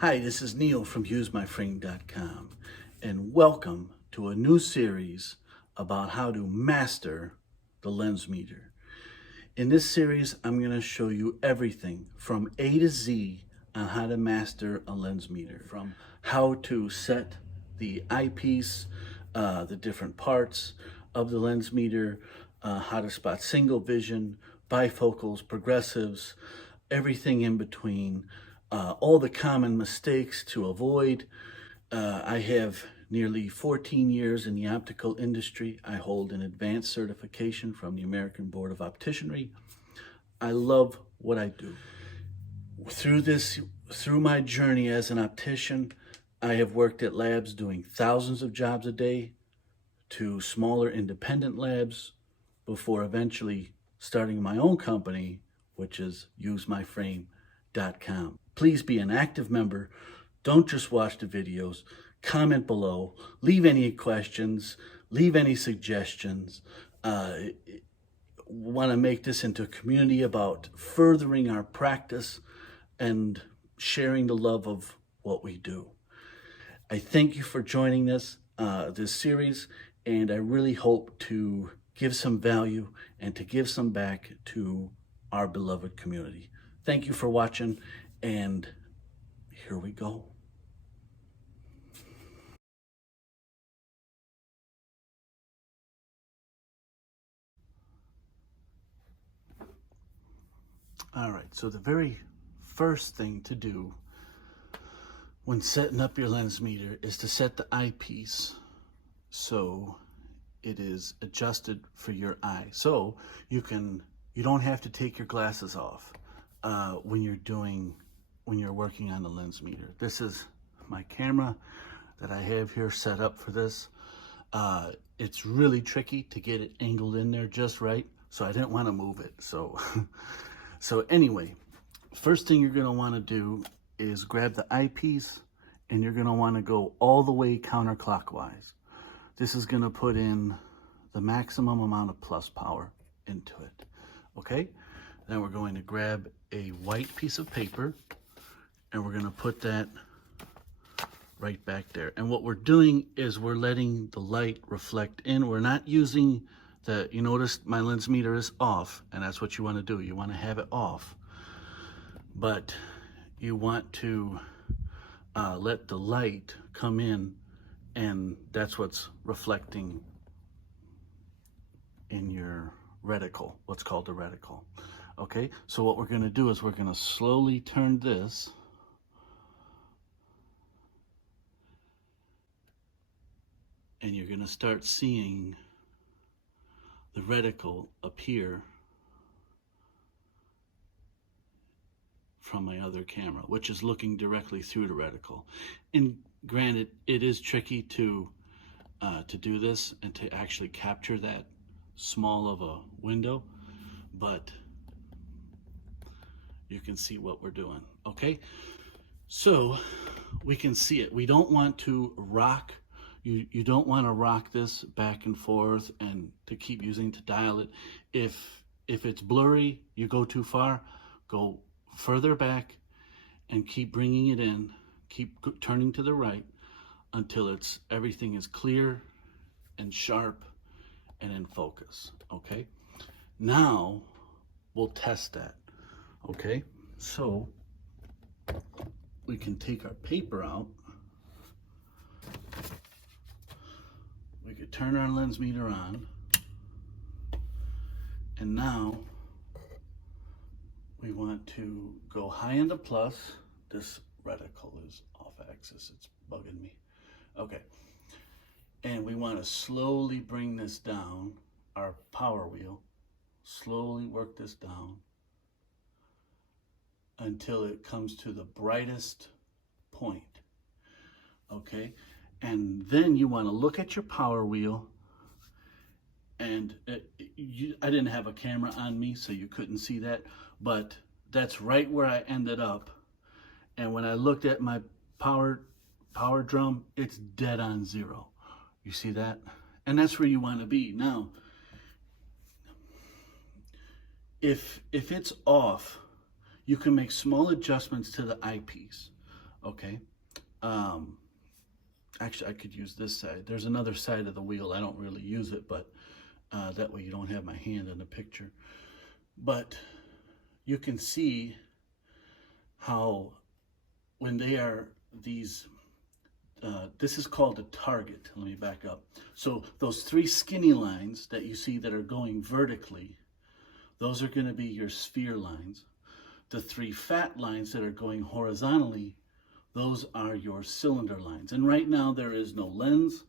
Hi, this is Neil from UseMyFrame.com, and welcome to a new series about how to master the Lensmeter. In this series, I'm going to show you everything from A to Z on how to master a Lensmeter, from how to set the eyepiece, the different parts of the Lensmeter, how to spot single vision, bifocals, progressives, everything in between, all the common mistakes to avoid. I have nearly 14 years in the optical industry. I hold an advanced certification from the American Board of Opticianry. I love what I do. Through my journey as an optician, I have worked at labs doing thousands of jobs a day to smaller independent labs before eventually starting my own company, which is UseMyFrame.com. Please be an active member. Don't just watch the videos. Comment below. Leave any questions. Leave any suggestions. Want to make this into a community about furthering our practice and sharing the love of what we do. I thank you for joining this series, and I really hope to give some value and to give some back to our beloved community. Thank you for watching, and here we go. All right, so the very first thing to do when setting up your Lensmeter is to set the eyepiece so it is adjusted for your eye. So you don't have to take your glasses off when you're working on the Lensmeter. This is my camera that I have here set up for this. It's really tricky to get it angled in there just right, so I didn't want to move it. So anyway, first thing you're going to want to do is grab the eyepiece, and you're going to want to go all the way counterclockwise. This is going to put in the maximum amount of plus power into it. Okay? Then we're going to grab a white piece of paper, and we're going to put that right back there. And what we're doing is we're letting the light reflect in. We're not using you notice my Lensmeter is off, and that's what you want to do. You want to have it off, but you want to let the light come in, and that's what's reflecting in your reticle, what's called a reticle. Okay, so what we're going to do is we're going to slowly turn this, and you're going to start seeing the reticle appear from my other camera, which is looking directly through the reticle. And granted, it is tricky to do this and to actually capture that small of a window, but you can see what we're doing. Okay, so we can see it. We don't want to rock. You don't want to rock this back and forth and to keep using to dial it. If it's blurry, you go too far, go further back and keep bringing it in, keep turning to the right until everything is clear and sharp and in focus. Okay, now we'll test that. Okay, so we can take our paper out. We could turn our Lensmeter on, and now we want to go high into plus. This reticle is off axis, it's bugging me. Okay, and we want to slowly bring this down, our power wheel, slowly work this down until it comes to the brightest point. Okay, and then you want to look at your power wheel, and I didn't have a camera on me, so you couldn't see that, but that's right where I ended up. And when I looked at my power drum, it's dead on zero. You see that? And that's where you want to be. Now, if it's off, you can make small adjustments to the eyepiece. okay? Actually, I could use this side. There's another side of the wheel. I don't really use it, but that way you don't have my hand in the picture. But you can see how when they are these, this is called a target. Let me back up. So those three skinny lines that you see that are going vertically, those are going to be your sphere lines. The three fat lines that are going horizontally, those are your cylinder lines. And right now there is no lens,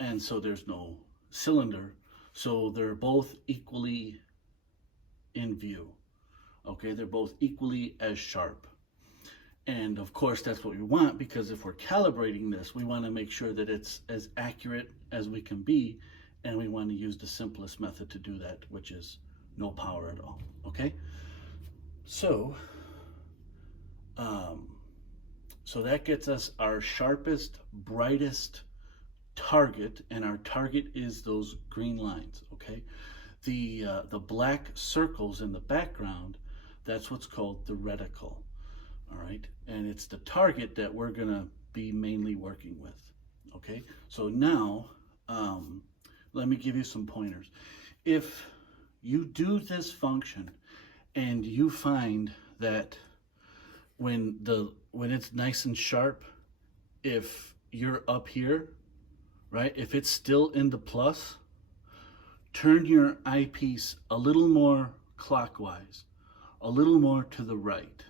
and so there's no cylinder. So they're both equally in view. Okay, they're both equally as sharp. And of course that's what we want, because if we're calibrating this, we want to make sure that it's as accurate as we can be, and we want to use the simplest method to do that, which is no power at all. Okay, so so that gets us our sharpest, brightest target, and our target is those green lines. Okay, the black circles in the background, that's what's called the reticle. All right, and it's the target that we're gonna be mainly working with. Okay, so now let me give you some pointers. If you do this function and you find that when it's nice and sharp, if you're up here, right, if it's still in the plus, turn your eyepiece a little more clockwise, a little more to the right,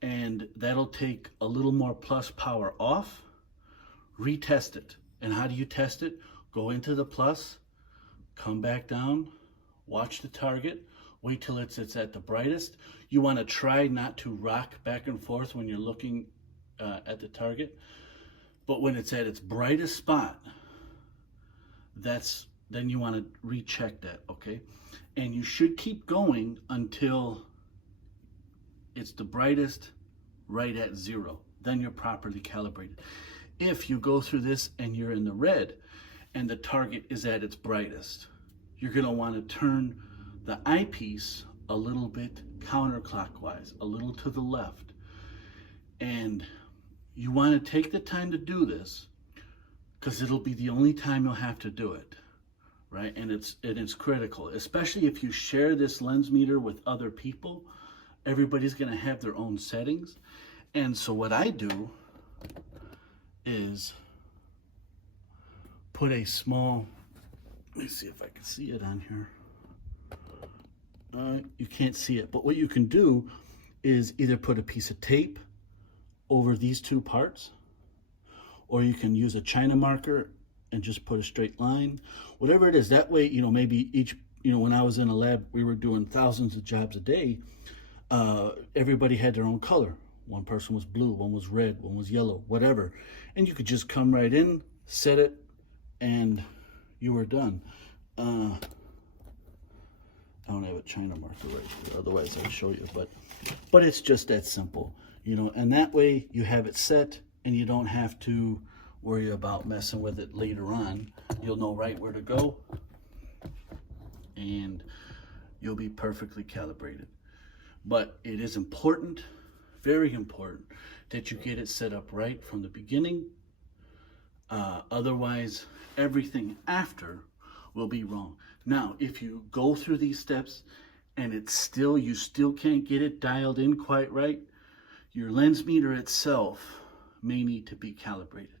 and that'll take a little more plus power off. Retest it. And how do you test it? Go into the plus, come back down, watch the target, wait till it's at the brightest. You want to try not to rock back and forth when you're looking at the target, but when it's at its brightest spot, then you want to recheck that. Okay, and you should keep going until it's the brightest, right at 0. Then you're properly calibrated. If you go through this and you're in the red and the target is at its brightest, you're going to want to turn the eyepiece a little bit counterclockwise, a little to the left. And you want to take the time to do this, because it'll be the only time you'll have to do it, right? And it's critical, especially if you share this lens meter with other people. Everybody's going to have their own settings. And so what I do is put a small, let me see if I can see it on here. You can't see it, but what you can do is either put a piece of tape over these two parts, or you can use a China marker and just put a straight line, whatever it is. That way, maybe each, when I was in a lab, we were doing thousands of jobs a day. Everybody had their own color. One person was blue, one was red, one was yellow, whatever. And you could just come right in, set it, and you were done. I don't have a China marker right here, otherwise I'll show you, but it's just that simple, and that way you have it set and you don't have to worry about messing with it later on. You'll know right where to go and you'll be perfectly calibrated. But it is important, very important, that you get it set up right from the beginning. Otherwise, everything after will be wrong. Now, if you go through these steps and you still can't get it dialed in quite right, your lens meter itself may need to be calibrated.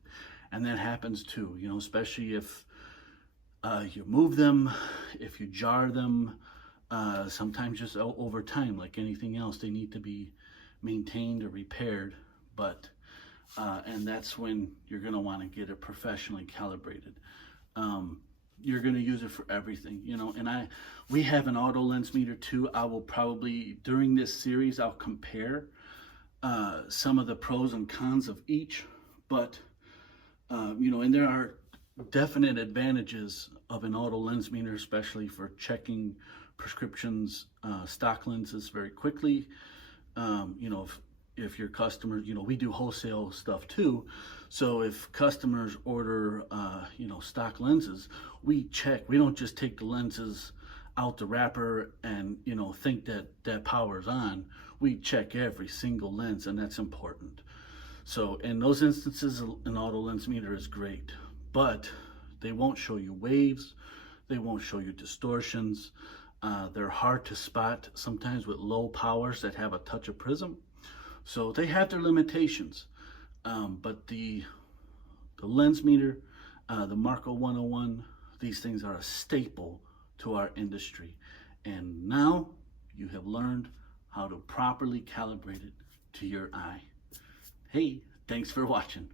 And that happens too, especially if you move them, if you jar them, sometimes just over time, like anything else, they need to be maintained or repaired. But and that's when you're going to want to get it professionally calibrated. You're going to use it for everything, and we have an auto lens meter too. I will probably, during this series, I'll compare some of the pros and cons of each, but and there are definite advantages of an auto lens meter, especially for checking prescriptions, stock lenses very quickly. If your customers, we do wholesale stuff too. So if customers order, stock lenses, we check. We don't just take the lenses out the wrapper and, think that power's on. We check every single lens, and that's important. So in those instances, an auto lens meter is great, but they won't show you waves, they won't show you distortions. They're hard to spot sometimes with low powers that have a touch of prism. So they have their limitations. But the Lensmeter, the Marco 101, these things are a staple to our industry. And now you have learned how to properly calibrate it to your eye. Hey, thanks for watching.